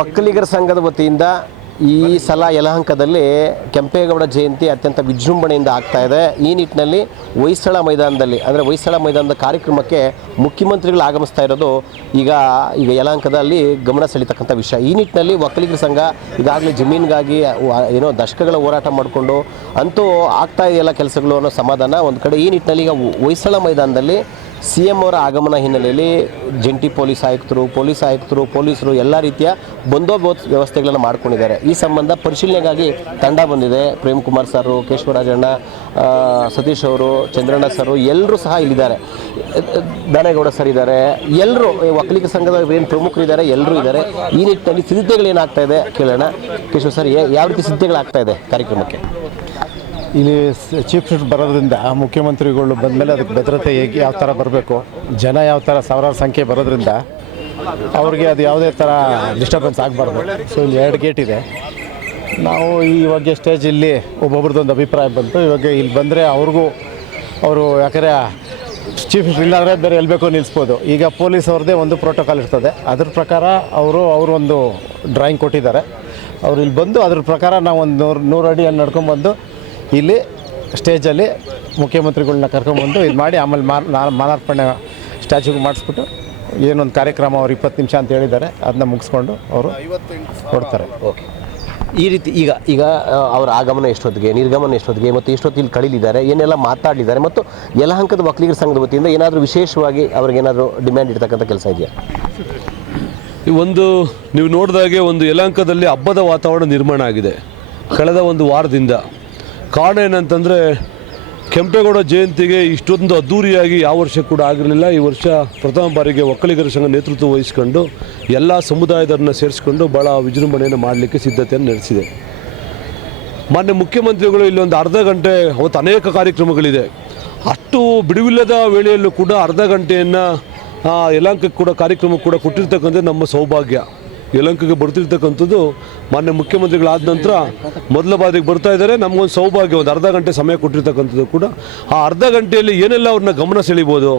ಒಕ್ಕಲಿಗರ ಸಂಘದ ವತಿಯಿಂದ ಈ ಸಲ ಯಲಹಂಕದಲ್ಲಿ ಕೆಂಪೇಗೌಡ ಜಯಂತಿ ಅತ್ಯಂತ ವಿಜೃಂಭಣೆಯಿಂದ ಆಗ್ತಾ ಇದೆ. ಈ ನಿಟ್ಟಿನಲ್ಲಿ ಹೊಯ್ಸಳ ಮೈದಾನದಲ್ಲಿ ಅಂದರೆ ಹೊಯ್ಸಳ ಮೈದಾನದ ಕಾರ್ಯಕ್ರಮಕ್ಕೆ ಮುಖ್ಯಮಂತ್ರಿಗಳು ಆಗಮಿಸ್ತಾ ಇರೋದು ಈಗ ಯಲಹಂಕದಲ್ಲಿ ಗಮನ ಸೆಳೀತಕ್ಕಂಥ ವಿಷಯ. ಈ ನಿಟ್ಟಿನಲ್ಲಿ ಒಕ್ಕಲಿಗರ ಸಂಘ ಈಗಾಗಲೇ ಜಮೀನಿಗಾಗಿ ಏನೋ ದಶಕಗಳ ಹೋರಾಟ ಮಾಡಿಕೊಂಡು ಅಂತೂ ಆಗ್ತಾ ಇದೆಯಲ್ಲ ಕೆಲಸಗಳು ಅನ್ನೋ ಸಮಾಧಾನ ಒಂದು ಕಡೆ. ಈ ನಿಟ್ಟಿನಲ್ಲಿ ಈಗ ಹೊಯ್ಸಳ ಮೈದಾನದಲ್ಲಿ CM ಅವರ ಆಗಮನ ಹಿನ್ನೆಲೆಯಲ್ಲಿ ಜಂಟಿ ಪೊಲೀಸ್ ಆಯುಕ್ತರು ಪೊಲೀಸರು ಎಲ್ಲ ರೀತಿಯ ಬಂದೋಬಸ್ತ್ ವ್ಯವಸ್ಥೆಗಳನ್ನು ಮಾಡ್ಕೊಂಡಿದ್ದಾರೆ. ಈ ಸಂಬಂಧ ಪರಿಶೀಲನೆಗಾಗಿ ತಂಡ ಬಂದಿದೆ. ಪ್ರೇಮ್ ಕುಮಾರ್ ಸರ್, ಕೇಶವರಾಜಣ್ಣ, ಸತೀಶ್ ಅವರು, ಚಂದ್ರಣ್ಣ ಸರ್ ಎಲ್ಲರೂ ಸಹ ಇಲ್ಲಿದ್ದಾರೆ. ದಾನೇಗೌಡ ಸರ್ ಇದ್ದಾರೆ. ಎಲ್ಲರೂ ಒಕ್ಕಲಿಗ ಸಂಘದ ಏನು ಪ್ರಮುಖರಿದ್ದಾರೆ, ಎಲ್ಲರೂ ಇದ್ದಾರೆ. ಈ ನಿಟ್ಟಿನಲ್ಲಿ ಸಿದ್ಧತೆಗಳೇನಾಗ್ತಾ ಇದೆ ಕೇಳೋಣ. ಕೇಶವ ಸರ್, ಯಾವ ರೀತಿ ಸಿದ್ಧತೆಗಳಾಗ್ತಾ ಇದೆ ಕಾರ್ಯಕ್ರಮಕ್ಕೆ? ಇಲ್ಲಿ ಚೀಫ್ ಮಿನಿಸ್ಟರ್ ಬರೋದ್ರಿಂದ ಮುಖ್ಯಮಂತ್ರಿಗಳು ಬಂದಮೇಲೆ ಅದಕ್ಕೆ ಭದ್ರತೆ ಹೇಗೆ ಯಾವ ಥರ ಬರಬೇಕು, ಜನ ಯಾವ ಥರ ಸಾವಿರಾರು ಸಂಖ್ಯೆ ಬರೋದ್ರಿಂದ ಅವ್ರಿಗೆ ಅದು ಯಾವುದೇ ಥರ ಡಿಸ್ಟರ್ಬೆನ್ಸ್ ಆಗಬಾರ್ದು. ಸೊ ಇಲ್ಲಿ 2 ಗೇಟ್ ಇದೆ. ನಾವು ಇವಾಗ ಸ್ಟೇಜ್ ಇಲ್ಲಿ ಒಬ್ಬೊಬ್ರದ್ದೊಂದು ಅಭಿಪ್ರಾಯ ಬಂತು. ಇವಾಗ ಇಲ್ಲಿ ಬಂದರೆ ಅವರು ಯಾಕಂದರೆ ಚೀಫ್ ಮಿನಿಸ್ಟರ್ ಇಲ್ಲಾಂದರೆ ಬೇರೆ ಎಲ್ಲಿ ಬೇಕೋ ನಿಲ್ಲಿಸ್ಬೋದು. ಈಗ ಪೊಲೀಸ್ ಅವ್ರದ್ದೇ ಒಂದು ಪ್ರೋಟೋಕಾಲ್ ಇರ್ತದೆ. ಅದ್ರ ಪ್ರಕಾರ ಅವರು ಒಂದು ಡ್ರಾಯಿಂಗ್ ಕೊಟ್ಟಿದ್ದಾರೆ. ಅವ್ರು ಇಲ್ಲಿ ಬಂದು ಅದ್ರ ಪ್ರಕಾರ ನಾವು ಒಂದು 100 ಅಡಿಯಲ್ಲಿ ನಡ್ಕೊಂಬಂದು ಇಲ್ಲಿ ಸ್ಟೇಜಲ್ಲಿ ಮುಖ್ಯಮಂತ್ರಿಗಳನ್ನ ಕರ್ಕೊಂಬಂದು ಇದು ಮಾಡಿ ಆಮೇಲೆ ಮಾಲಾರ್ಪಣೆ ಸ್ಟ್ಯಾಚ್ಯೂಗೆ ಮಾಡಿಸ್ಬಿಟ್ಟು ಏನೊಂದು ಕಾರ್ಯಕ್ರಮ ಅವ್ರು 20 ನಿಮಿಷ ಅಂತ ಹೇಳಿದ್ದಾರೆ, ಅದನ್ನ ಮುಗಿಸ್ಕೊಂಡು ಅವರು ಕೊಡ್ತಾರೆ. ಓಕೆ. ಈ ರೀತಿ ಈಗ ಅವರ ಆಗಮನ ಎಷ್ಟೊತ್ತಿಗೆ, ನಿರ್ಗಮನ ಎಷ್ಟೊತ್ತಿಗೆ ಮತ್ತು ಎಷ್ಟೊತ್ತಿಗೆ ಇಲ್ಲಿ ಕಳೀಲಿದ್ದಾರೆ, ಏನೆಲ್ಲ ಮಾತಾಡಿದ್ದಾರೆ ಮತ್ತು ಯಲಹಂಕದ ಒಕ್ಕಲಿಗರ ಸಂಘದ ವತಿಯಿಂದ ಏನಾದರೂ ವಿಶೇಷವಾಗಿ ಅವ್ರಿಗೇನಾದರೂ ಡಿಮ್ಯಾಂಡ್ ಇರ್ತಕ್ಕಂಥ ಕೆಲಸ ಇದೆಯಾ? ನೀವು ನೋಡಿದಾಗೆ ಒಂದು ಯಲಹಂಕದಲ್ಲಿ ಹಬ್ಬದ ವಾತಾವರಣ ನಿರ್ಮಾಣ ಆಗಿದೆ ಕಳೆದ ಒಂದು ವಾರದಿಂದ. ಕಾರಣ ಏನಂತಂದರೆ ಕೆಂಪೇಗೌಡ ಜಯಂತಿಗೆ ಇಷ್ಟೊಂದು ಅದ್ಧೂರಿಯಾಗಿ ಯಾವ ವರ್ಷ ಕೂಡ ಆಗಿರಲಿಲ್ಲ. ಈ ವರ್ಷ ಪ್ರಥಮ ಬಾರಿಗೆ ಒಕ್ಕಲಿಗರ ಸಂಘ ನೇತೃತ್ವ ವಹಿಸಿಕೊಂಡು ಎಲ್ಲ ಸಮುದಾಯದವ್ರನ್ನ ಸೇರಿಸ್ಕೊಂಡು ಭಾಳ ವಿಜೃಂಭಣೆಯನ್ನು ಮಾಡಲಿಕ್ಕೆ ಸಿದ್ಧತೆಯನ್ನು ನಡೆಸಿದೆ. ಮಾನ್ಯ ಮುಖ್ಯಮಂತ್ರಿಗಳು ಇಲ್ಲೊಂದು ಅರ್ಧ ಗಂಟೆ, ಅವತ್ತು ಅನೇಕ ಕಾರ್ಯಕ್ರಮಗಳಿದೆ, ಅಷ್ಟು ಬಿಡುವಿಲ್ಲದ ವೇಳೆಯಲ್ಲೂ ಕೂಡ ಅರ್ಧ ಗಂಟೆಯನ್ನು ಯಲಹಂಕಕ್ಕೆ ಕೂಡ ಕಾರ್ಯಕ್ರಮ ಕೂಡ ಕೊಟ್ಟಿರ್ತಕ್ಕಂಥ ನಮ್ಮ ಸೌಭಾಗ್ಯ. ಯಲಹಂಕಕ್ಕೆ ಬರ್ತಿರ್ತಕ್ಕಂಥದ್ದು ಮಾನ್ಯ ಮುಖ್ಯಮಂತ್ರಿಗಳಾದ ನಂತರ ಮೊದಲ ಬಾರಿಗೆ ಬರ್ತಾ ಇದ್ದಾರೆ. ನಮಗೊಂದು ಸೌಭಾಗ್ಯ, ಒಂದು ಅರ್ಧ ಗಂಟೆ ಸಮಯ ಕೊಟ್ಟಿರ್ತಕ್ಕಂಥದ್ದು ಕೂಡ. ಆ ಅರ್ಧ ಗಂಟೆಯಲ್ಲಿ ಏನೆಲ್ಲ ಅವ್ರನ್ನ ಗಮನ ಸೆಳೀಬೋದು,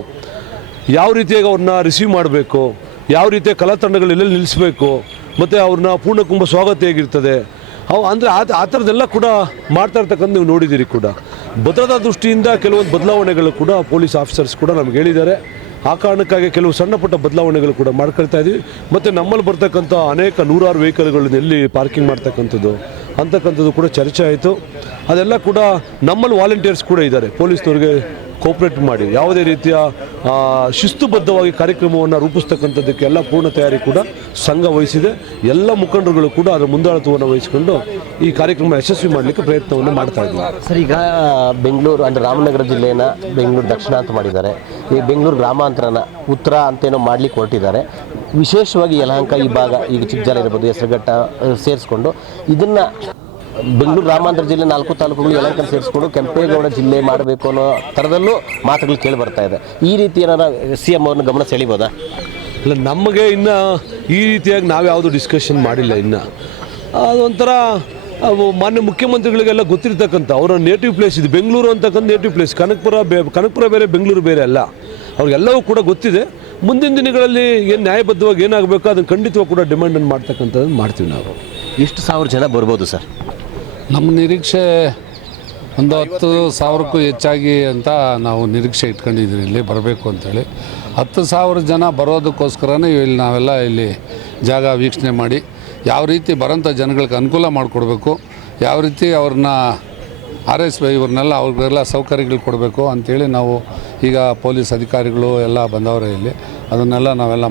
ಯಾವ ರೀತಿಯಾಗಿ ಅವ್ರನ್ನ ರಿಸೀವ್ ಮಾಡಬೇಕು, ಯಾವ ರೀತಿಯ ಕಲಾತಂಡಗಳು ಎಲ್ಲೆಲ್ಲಿ ನಿಲ್ಲಿಸಬೇಕು, ಮತ್ತು ಅವ್ರನ್ನ ಪೂರ್ಣಕುಂಭ ಸ್ವಾಗತ ಹೇಗಿರ್ತದೆ, ಅಂದರೆ ಆ ಥರದ್ದೆಲ್ಲ ಕೂಡ ಮಾಡ್ತಾ ಇರ್ತಕ್ಕಂಥ ನೀವು ನೋಡಿದ್ದೀರಿ ಕೂಡ. ಭದ್ರತಾ ದೃಷ್ಟಿಯಿಂದ ಕೆಲವೊಂದು ಬದಲಾವಣೆಗಳು ಕೂಡ ಪೊಲೀಸ್ ಆಫೀಸರ್ಸ್ ಕೂಡ ನಮ್ಗೆ ಹೇಳಿದ್ದಾರೆ. ಆ ಕಾರಣಕ್ಕಾಗಿ ಕೆಲವು ಸಣ್ಣ ಪುಟ್ಟ ಬದಲಾವಣೆಗಳು ಕೂಡ ಮಾಡ್ಕೊಳ್ತಾ ಇದ್ದೀವಿ. ಮತ್ತು ನಮ್ಮಲ್ಲಿ ಬರ್ತಕ್ಕಂಥ ಅನೇಕ 100 ವೆಹಿಕಲ್ಗಳನ್ನ ಎಲ್ಲಿ ಪಾರ್ಕಿಂಗ್ ಮಾಡ್ತಕ್ಕಂಥದ್ದು ಕೂಡ ಚರ್ಚೆ ಆಯಿತು. ಅದೆಲ್ಲ ಕೂಡ ನಮ್ಮಲ್ಲಿ ವಾಲಂಟಿಯರ್ಸ್ ಕೂಡ ಇದ್ದಾರೆ, ಪೊಲೀಸ್ನವ್ರಿಗೆ ಕೋಪ್ರೇಟ್ ಮಾಡಿ ಯಾವುದೇ ರೀತಿಯ ಶಿಸ್ತುಬದ್ಧವಾಗಿ ಕಾರ್ಯಕ್ರಮವನ್ನು ರೂಪಿಸ್ತಕ್ಕಂಥದ್ದಕ್ಕೆ ಎಲ್ಲ ಪೂರ್ಣ ತಯಾರಿ ಕೂಡ ಸಂಘ ವಹಿಸಿದೆ. ಎಲ್ಲ ಮುಖಂಡರುಗಳು ಕೂಡ ಅದರ ಮುಂದಾಳತ್ವವನ್ನು ವಹಿಸಿಕೊಂಡು ಈ ಕಾರ್ಯಕ್ರಮ ಯಶಸ್ವಿ ಮಾಡಲಿಕ್ಕೆ ಪ್ರಯತ್ನವನ್ನು ಮಾಡ್ತಾ ಇದ್ದೀವಿ. ಸರ್, ಈಗ ಬೆಂಗಳೂರು ಅಂದರೆ ರಾಮನಗರ ಜಿಲ್ಲೆಯನ್ನು ಬೆಂಗಳೂರು ದಕ್ಷಿಣ ಅಂತ ಮಾಡಿದ್ದಾರೆ, ಈ ಬೆಂಗಳೂರು ಗ್ರಾಮಾಂತರನ ಉತ್ತರ ಅಂತೇನೋ ಮಾಡಲಿಕ್ಕೆ ಹೊರಟಿದ್ದಾರೆ. ವಿಶೇಷವಾಗಿ ಯಲಹಂಕ ಈ ಭಾಗ, ಈಗ ಚಿಕ್ಕಜಾಲ ಇರ್ಬೋದು, ಹೆಸರುಘಟ್ಟ ಸೇರಿಸ್ಕೊಂಡು ಇದನ್ನು ಬೆಂಗಳೂರು ಗ್ರಾಮಾಂತರ ಜಿಲ್ಲೆ 4 ತಾಲೂಕುಗಳು ಯಲಹಂಕ ಸೇರಿಸ್ಕೊಂಡು ಕೆಂಪೇಗೌಡ ಜಿಲ್ಲೆ ಮಾಡಬೇಕು ಅನ್ನೋ ಥರದಲ್ಲೂ ಮಾತುಗಳು ಕೇಳಿ ಬರ್ತಾ ಇದೆ. ಈ ರೀತಿ ಏನಾರ CM ಅವ್ರನ್ನ ಗಮನ ಸೆಳೀಬೋದಾ? ಇಲ್ಲ, ನಮಗೆ ಇನ್ನು ಈ ರೀತಿಯಾಗಿ ನಾವ್ಯಾವುದು ಡಿಸ್ಕಷನ್ ಮಾಡಿಲ್ಲ. ಇನ್ನು ಅದೊಂಥರ ಮಾನ್ಯ ಮುಖ್ಯಮಂತ್ರಿಗಳಿಗೆಲ್ಲ ಗೊತ್ತಿರ್ತಕ್ಕಂಥ ಅವರ ನೇಟಿವ್ ಪ್ಲೇಸ್ ಇದು ಬೆಂಗಳೂರು ಅಂತಕ್ಕಂಥ ನೇಟಿವ್ ಪ್ಲೇಸ್. ಕನಕಪುರ ಬೇರೆ, ಬೆಂಗಳೂರು ಬೇರೆ ಅಲ್ಲ. ಅವ್ರಿಗೆಲ್ಲವೂ ಕೂಡ ಗೊತ್ತಿದೆ. ಮುಂದಿನ ದಿನಗಳಲ್ಲಿ ಏನು ನ್ಯಾಯಬದ್ಧವಾಗಿ ಏನಾಗಬೇಕು ಅದನ್ನು ಖಂಡಿತವಾಗಿ ಕೂಡ ಡಿಮ್ಯಾಂಡನ್ನು ಮಾಡ್ತಕ್ಕಂಥದ್ದು ಮಾಡ್ತೀವಿ ನಾವು. ಎಷ್ಟು ಸಾವಿರ ಜನ ಬರ್ಬೋದು ಸರ್? ನಮ್ಮ ನಿರೀಕ್ಷೆ ಒಂದು 10,000ಕ್ಕೂ ಹೆಚ್ಚಾಗಿ ಅಂತ ನಾವು ನಿರೀಕ್ಷೆ ಇಟ್ಕೊಂಡಿದ್ದೀವಿ ಇಲ್ಲಿ ಬರಬೇಕು ಅಂತೇಳಿ. 10,000 ಜನ ಬರೋದಕ್ಕೋಸ್ಕರನೇ ನಾವೆಲ್ಲ ಇಲ್ಲಿ ಜಾಗ ವೀಕ್ಷಣೆ ಮಾಡಿ ಯಾವ ರೀತಿ ಬರೋಂಥ ಜನಗಳಿಗೆ ಅನುಕೂಲ ಮಾಡಿಕೊಡ್ಬೇಕು, ಯಾವ ರೀತಿ ಅವ್ರನ್ನ ಇವ್ರನ್ನೆಲ್ಲ ಅವ್ರಿಗೆಲ್ಲ ಸೌಕರ್ಯಗಳು ಕೊಡಬೇಕು ಅಂಥೇಳಿ ನಾವು ಈಗ ಪೊಲೀಸ್ ಅಧಿಕಾರಿಗಳು ಎಲ್ಲ ಬಂದವರೇ ಇಲ್ಲಿ. ಅದನ್ನೆಲ್ಲ ನಾವೆಲ್ಲ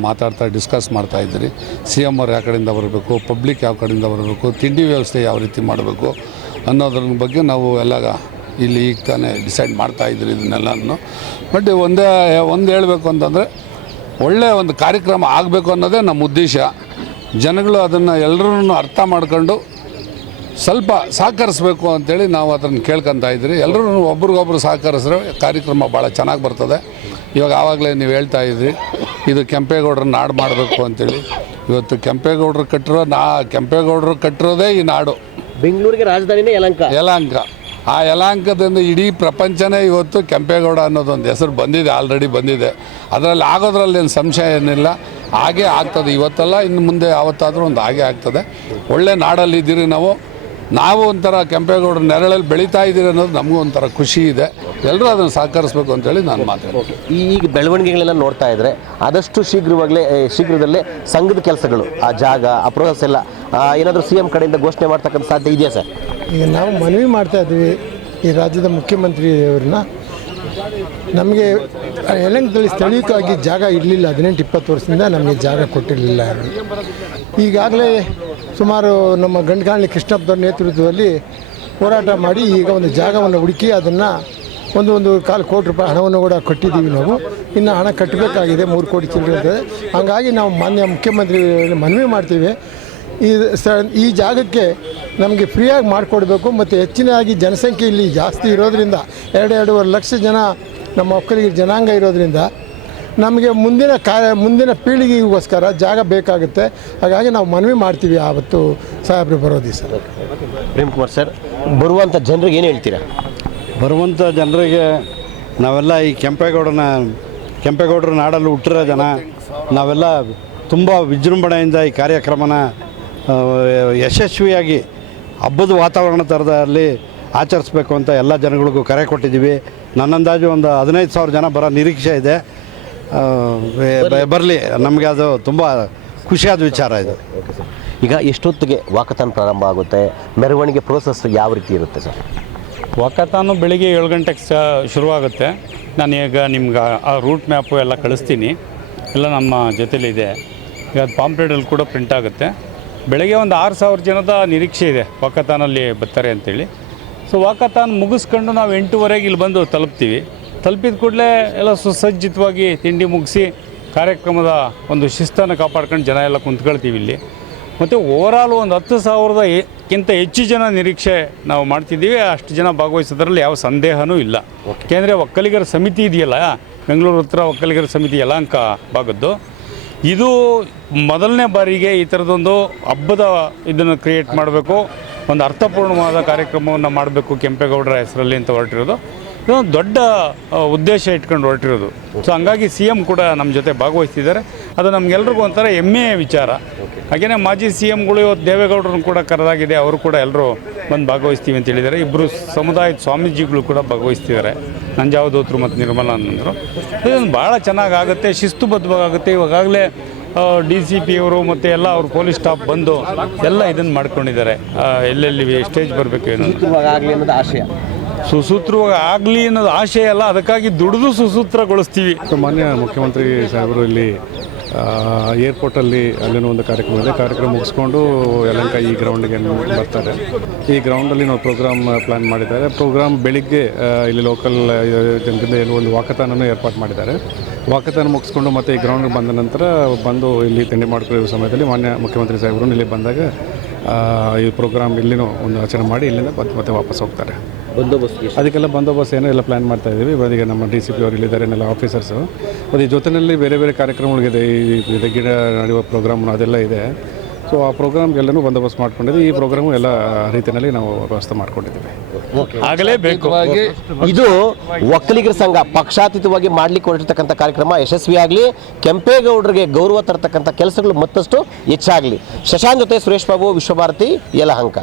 ಡಿಸ್ಕಸ್ ಮಾಡ್ತಾಯಿದ್ದೀರಿ. CM ಅವ್ರು ಯಾವ ಕಡೆಯಿಂದ ಬರಬೇಕು, ಪಬ್ಲಿಕ್ ಯಾವ ಕಡೆಯಿಂದ ಬರಬೇಕು, ತಿಂಡಿ ವ್ಯವಸ್ಥೆ ಯಾವ ರೀತಿ ಮಾಡಬೇಕು ಅನ್ನೋದ್ರ ಬಗ್ಗೆ ನಾವು ಎಲ್ಲ ಇಲ್ಲಿ ಈಗ ತಾನೇ ಡಿಸೈಡ್ ಮಾಡ್ತಾಯಿದ್ದೀರಿ ಇದನ್ನೆಲ್ಲನೂ. ಬಟ್ ಒಂದು ಹೇಳಬೇಕು ಅಂತಂದರೆ ಒಳ್ಳೆಯ ಒಂದು ಕಾರ್ಯಕ್ರಮ ಆಗಬೇಕು ಅನ್ನೋದೇ ನಮ್ಮ ಉದ್ದೇಶ. ಜನಗಳು ಅದನ್ನು ಎಲ್ಲರೂ ಅರ್ಥ ಮಾಡ್ಕೊಂಡು ಸ್ವಲ್ಪ ಸಹಕರಿಸಬೇಕು ಅಂಥೇಳಿ ನಾವು ಅದನ್ನು ಕೇಳ್ಕೊತಾ ಇದ್ದೀರಿ. ಎಲ್ಲರೂ ಒಬ್ರಿಗೊಬ್ರು ಸಹಕರಿಸಿದ್ರೆ ಕಾರ್ಯಕ್ರಮ ಭಾಳ ಚೆನ್ನಾಗಿ ಬರ್ತದೆ. ಇವಾಗ ಆವಾಗಲೇ ನೀವು ಹೇಳ್ತಾ ಇದ್ರಿ ಇದು ಕೆಂಪೇಗೌಡರ ನಾಡು ಮಾಡಬೇಕು ಅಂತೇಳಿ. ಇವತ್ತು ಕೆಂಪೇಗೌಡರು ಕಟ್ಟಿರೋದೇ ಈ ನಾಡು. ಬೆಂಗಳೂರಿಗೆ ರಾಜಧಾನಿನೇ ಯಲಹಂಕ. ಆ ಯಲಹಂಕದಿಂದ ಇಡೀ ಪ್ರಪಂಚನೇ ಇವತ್ತು ಕೆಂಪೇಗೌಡ ಅನ್ನೋದೊಂದು ಹೆಸರು ಬಂದಿದೆ, ಆಲ್ರೆಡಿ ಬಂದಿದೆ. ಅದರಲ್ಲಿ ಆಗೋದ್ರಲ್ಲಿ ಏನು ಸಂಶಯ ಏನಿಲ್ಲ. ಹಾಗೇ ಆಗ್ತದೆ. ಇವತ್ತಲ್ಲ ಇನ್ನು ಮುಂದೆ ಯಾವತ್ತಾದರೂ ಒಂದು ಹಾಗೆ ಆಗ್ತದೆ. ಒಳ್ಳೆ ನಾಡಲ್ಲಿ ಇದ್ದೀರಿ ನಾವು ಒಂಥರ ಕೆಂಪೇಗೌಡರ ನೆರಳಲ್ಲಿ ಬೆಳೀತಾ ಇದ್ದೀರಿ ಅನ್ನೋದು ನಮಗೂ ಒಂಥರ ಖುಷಿ ಇದೆ. ಎಲ್ಲರೂ ಅದನ್ನು ಸಹಕರಿಸ್ಬೇಕು ಅಂತೇಳಿ ನಾನು ಮಾತಾಡ್ತೀನಿ. ಈಗ ಬೆಳವಣಿಗೆಗಳೆಲ್ಲ ನೋಡ್ತಾ ಇದ್ರೆ ಆದಷ್ಟು ಶೀಘ್ರದಲ್ಲೇ ಸಂಘದ ಕೆಲಸಗಳು, ಆ ಜಾಗ, ಆ ಪ್ರೋಸೆಸ್ ಎಲ್ಲ ಏನಾದರೂ CM ಕಡೆಯಿಂದ ಘೋಷಣೆ ಮಾಡ್ತಕ್ಕಂಥ ಸಾಧ್ಯ ಇದೆಯಾ ಸರ್? ಈಗ ನಾವು ಮನವಿ ಮಾಡ್ತಾ ಇದ್ದೀವಿ ಈ ರಾಜ್ಯದ ಮುಖ್ಯಮಂತ್ರಿಯವ್ರನ್ನ. ನಮಗೆ ಯಲಹಂಕದಲ್ಲಿ ಸ್ಥಳೀಯವಾಗಿ ಜಾಗ ಇರಲಿಲ್ಲ. 18-20 ವರ್ಷದಿಂದ ನಮಗೆ ಜಾಗ ಕೊಟ್ಟಿರಲಿಲ್ಲ. ಈಗಾಗಲೇ ಸುಮಾರು ನಮ್ಮ ಗಂಡಗಾಣಿ ಕೃಷ್ಣಪ್ಪದವ್ರ ನೇತೃತ್ವದಲ್ಲಿ ಹೋರಾಟ ಮಾಡಿ ಈಗ ಒಂದು ಜಾಗವನ್ನು ಹುಡುಕಿ ಅದನ್ನು ಒಂದು 1.25 ಕೋಟಿ ರೂಪಾಯಿ ಹಣವನ್ನು ಕೂಡ ಕೊಟ್ಟಿದ್ದೀವಿ. ನಾವು ಇನ್ನು ಹಣ ಕಟ್ಟಬೇಕಾಗಿದೆ, 3 ಕೋಟಿ ಚಿಲ್ಲರೆ ಇರ್ತದೆ. ಹಾಗಾಗಿ ನಾವು ಮಾನ್ಯ ಮುಖ್ಯಮಂತ್ರಿ ಮನವಿ ಮಾಡ್ತೀವಿ, ಈ ಜಾಗಕ್ಕೆ ನಮಗೆ ಫ್ರೀಯಾಗಿ ಮಾಡಿಕೊಡ್ಬೇಕು. ಮತ್ತು ಹೆಚ್ಚಿನಾಗಿ ಜನಸಂಖ್ಯೆ ಇಲ್ಲಿ ಜಾಸ್ತಿ ಇರೋದರಿಂದ 2-2.5 ಲಕ್ಷ ಜನ ನಮ್ಮ ಒಕ್ಕಲಿಗರ ಜನಾಂಗ ಇರೋದರಿಂದ ನಮಗೆ ಮುಂದಿನ ಪೀಳಿಗೆಗೋಸ್ಕರ ಜಾಗ ಬೇಕಾಗುತ್ತೆ. ಹಾಗಾಗಿ ನಾವು ಮನವಿ ಮಾಡ್ತೀವಿ ಆವತ್ತು ಸಾಹೇಬ್ರು ಬರೋ ದಿವಸ. ಪ್ರೇಮ್ ಕುಮಾರ್ ಸರ್, ಬರುವಂಥ ಜನರಿಗೆ ಏನು ಹೇಳ್ತೀರಾ? ಬರುವಂಥ ಜನರಿಗೆ ನಾವೆಲ್ಲ ಈ ಕೆಂಪೇಗೌಡರ ನಾಡಲ್ಲಿ ಹುಟ್ಟಿರೋ ಜನ ನಾವೆಲ್ಲ ತುಂಬ ವಿಜೃಂಭಣೆಯಿಂದ ಈ ಕಾರ್ಯಕ್ರಮನ ಯಶಸ್ವಿಯಾಗಿ ಹಬ್ಬದ ವಾತಾವರಣ ಥರದಲ್ಲಿ ಆಚರಿಸ್ಬೇಕು ಅಂತ ಎಲ್ಲ ಜನಗಳಿಗೂ ಕರೆ ಕೊಟ್ಟಿದ್ದೀವಿ. ನನ್ನಂದಾಜು ಒಂದು 15,000 ಜನ ಬರೋ ನಿರೀಕ್ಷೆ ಇದೆ. ಬರಲಿ, ನಮಗೆ ಅದು ತುಂಬ ಖುಷಿಯಾದ ವಿಚಾರ ಇದು. ಈಗ ಎಷ್ಟೊತ್ತಿಗೆ ವಾಕಥಾನ್ ಪ್ರಾರಂಭ ಆಗುತ್ತೆ? ಮೆರವಣಿಗೆ ಪ್ರೋಸೆಸ್ ಯಾವ ರೀತಿ ಇರುತ್ತೆ ಸರ್? ವಾಕಥಾನು ಬೆಳಿಗ್ಗೆ 7 ಗಂಟೆಗೆ ಶುರುವಾಗುತ್ತೆ. ನಾನು ಈಗ ನಿಮ್ಗೆ ಆ ರೂಟ್ ಮ್ಯಾಪು ಎಲ್ಲ ಕಳಿಸ್ತೀನಿ, ಎಲ್ಲ ನಮ್ಮ ಜೊತೆಲಿದೆ. ಈಗ ಅದು ಪಾಂಪ್ಲೆಟಲ್ಲಿ ಕೂಡ ಪ್ರಿಂಟ್ ಆಗುತ್ತೆ. ಬೆಳಗ್ಗೆ ಒಂದು 6,000 ಜನದ ನಿರೀಕ್ಷೆ ಇದೆ ವಾಕಥಾನಲ್ಲಿ ಬರ್ತಾರೆ ಅಂತೇಳಿ. ಸೊ ವಾಕಥಾನ್ ಮುಗಿಸ್ಕೊಂಡು ನಾವು 8:30 ಇಲ್ಲಿ ಬಂದು ತಲುಪಿದ ಕೂಡಲೇ ಎಲ್ಲ ಸುಸಜ್ಜಿತವಾಗಿ ತಿಂಡಿ ಮುಗಿಸಿ ಕಾರ್ಯಕ್ರಮದ ಒಂದು ಶಿಸ್ತನ್ನು ಕಾಪಾಡ್ಕೊಂಡು ಜನ ಎಲ್ಲ ಕುಂತ್ಕೊಳ್ತೀವಿ ಇಲ್ಲಿ. ಮತ್ತು ಓವರಾಲ್ ಒಂದು 10,000ಕ್ಕಿಂತ ಹೆಚ್ಚು ಜನ ನಿರೀಕ್ಷೆ ನಾವು ಮಾಡ್ತಿದ್ದೀವಿ. ಅಷ್ಟು ಜನ ಭಾಗವಹಿಸೋದ್ರಲ್ಲಿ ಯಾವ ಸಂದೇಹವೂ ಇಲ್ಲ. ಏಕೆಂದರೆ ಒಕ್ಕಲಿಗರ ಸಮಿತಿ ಇದೆಯಲ್ಲ, ಬೆಂಗಳೂರು ಉತ್ತರ ಒಕ್ಕಲಿಗರ ಸಮಿತಿ ಯಲಹಂಕ ಭಾಗದ್ದು, ಇದು ಮೊದಲನೇ ಬಾರಿಗೆ ಈ ಥರದೊಂದು ಹಬ್ಬದ ಇದನ್ನು ಕ್ರಿಯೇಟ್ ಮಾಡಬೇಕು, ಒಂದು ಅರ್ಥಪೂರ್ಣವಾದ ಕಾರ್ಯಕ್ರಮವನ್ನು ಮಾಡಬೇಕು ಕೆಂಪೇಗೌಡರ ಹೆಸರಲ್ಲಿ ಅಂತ ಹೊರಟಿರೋದು. ಇದೊಂದು ದೊಡ್ಡ ಉದ್ದೇಶ ಇಟ್ಕೊಂಡು ಹೊರಟಿರೋದು. ಸೊ ಹಂಗಾಗಿ CM ಕೂಡ ನಮ್ಮ ಜೊತೆ ಭಾಗವಹಿಸ್ತಿದ್ದಾರೆ. ಅದು ನಮಗೆಲ್ರಿಗೂ ಒಂಥರ ಹೆಮ್ಮೆಯ ವಿಚಾರ. ಹಾಗೆಯೇ ಮಾಜಿ CMಗಳು ಇವತ್ತು ದೇವೇಗೌಡರನ್ನು ಕೂಡ ಕರೆದಾಗಿದೆ, ಅವರು ಕೂಡ ಎಲ್ಲರೂ ಬಂದು ಭಾಗವಹಿಸ್ತೀವಿ ಅಂತ ಹೇಳಿದ್ದಾರೆ. ಇಬ್ಬರು ಸಮುದಾಯದ ಸ್ವಾಮೀಜಿಗಳು ಕೂಡ ಭಾಗವಹಿಸ್ತಿದ್ದಾರೆ, ನಂಜಾವಧೂತರು ಮತ್ತು ನಿರ್ಮಲಾನಂದರು. ಇದೊಂದು ಭಾಳ ಚೆನ್ನಾಗಾಗುತ್ತೆ, ಶಿಸ್ತುಬದ್ಧವಾಗುತ್ತೆ. ಇವಾಗಲೇ DCP ಅವರು ಮತ್ತು ಎಲ್ಲ ಅವರು ಪೊಲೀಸ್ ಸ್ಟಾಫ್ ಬಂದು ಎಲ್ಲ ಇದನ್ನು ಮಾಡ್ಕೊಂಡಿದ್ದಾರೆ. ಎಲ್ಲೆಲ್ಲಿ ಸ್ಟೇಜ್ ಬರಬೇಕು ಏನೋ ಆಶಯ ಸುಸೂತ್ರವಾಗಿ ಆಗಲಿ ಅನ್ನೋದು ಆಶಯ ಅಲ್ಲ, ಅದಕ್ಕಾಗಿ ದುಡಿದು ಸುಸೂತ್ರಗೊಳಿಸ್ತೀವಿ. ಮಾನ್ಯ ಮುಖ್ಯಮಂತ್ರಿ ಸಾಹೇಬರು ಇಲ್ಲಿ ಏರ್ಪೋರ್ಟಲ್ಲಿ ಅಲ್ಲಿನ ಒಂದು ಕಾರ್ಯಕ್ರಮ ಇದೆ. ಕಾರ್ಯಕ್ರಮ ಮುಗಿಸ್ಕೊಂಡು ಯಲಹಂಕ ಈ ಗ್ರೌಂಡ್ಗೆ ಬರ್ತಾರೆ. ಈ ಗ್ರೌಂಡಲ್ಲಿ ನಾವು ಪ್ರೋಗ್ರಾಮ್ ಪ್ಲ್ಯಾನ್ ಮಾಡಿದ್ದಾರೆ. ಪ್ರೋಗ್ರಾಮ್ ಬೆಳಿಗ್ಗೆ ಇಲ್ಲಿ ಲೋಕಲ್ ಜನರಿಂದ ಒಂದು ವಾಕಥಾನನ್ನು ಏರ್ಪಾಡು ಮಾಡಿದ್ದಾರೆ. ವಾಕಥಾನ ಮುಗಿಸ್ಕೊಂಡು ಮತ್ತೆ ಈ ಗ್ರೌಂಡ್ಗೆ ಬಂದ ನಂತರ ಬಂದು ಇಲ್ಲಿ ತಿಂಡಿ ಮಾಡ್ಕೊಳ್ಳೋ ಸಮಯದಲ್ಲಿ ಮಾನ್ಯ ಮುಖ್ಯಮಂತ್ರಿ ಸಾಹೇಬರು ಇಲ್ಲಿ ಬಂದಾಗ ಈ ಪ್ರೋಗ್ರಾಮ್ ಇಲ್ಲಿನೂ ಒಂದು ಆಚರಣೆ ಮಾಡಿ ಇಲ್ಲಿಂದ ಮತ್ತೆ ವಾಪಸ್ ಹೋಗ್ತಾರೆ. ಅದಕ್ಕೆಲ್ಲ ಬಂದೋಬಸ್ತ್ ಏನೋ ಎಲ್ಲ ಪ್ಲ್ಯಾನ್ ಮಾಡ್ತಾ ಇದ್ದೀವಿ. ಈಗ ನಮ್ಮ DCP ಅವರು ಇಲ್ಲಿದ್ದಾರೆ, ಎಲ್ಲ ಆಫೀಸರ್ಸು. ಮತ್ತು ಈ ಜೊತೆಯಲ್ಲಿ ಬೇರೆ ಬೇರೆ ಕಾರ್ಯಕ್ರಮಗಳಿದೆ, ಈ ಗಿಡ ನಡೆಯುವ ಪ್ರೋಗ್ರಾಮ್ ಅದೆಲ್ಲ ಇದೆ. ಸೊ ಆ ಪ್ರೋಗ್ರಾಮ್ಗೆಲ್ಲನೂ ಬಂದೋಬಸ್ತ್ ಮಾಡ್ಕೊಂಡಿದ್ದೀವಿ. ಈ ಪ್ರೋಗ್ರಾಮು ಎಲ್ಲ ರೀತಿಯಲ್ಲಿ ನಾವು ವ್ಯವಸ್ಥೆ ಮಾಡ್ಕೊಂಡಿದ್ದೀವಿ. ಆಗಲೇಬೇಕು. ಇದು ಒಕ್ಕಲಿಗರ ಸಂಘ ಪಕ್ಷಾತೀತವಾಗಿ ಮಾಡ್ಲಿಕ್ಕೆ ಹೊರಟಿರ್ತಕ್ಕಂಥ ಕಾರ್ಯಕ್ರಮ ಯಶಸ್ವಿಯಾಗಲಿ, ಕೆಂಪೇಗೌಡರಿಗೆ ಗೌರವ ತರತಕ್ಕಂಥ ಕೆಲಸಗಳು ಮತ್ತಷ್ಟು ಹೆಚ್ಚಾಗಲಿ. ಶಶಾಂಕ್ ಜೊತೆ ಸುರೇಶ್ ಬಾಬು, ವಿಶ್ವಭಾರತಿ, ಯಲಹಂಕ.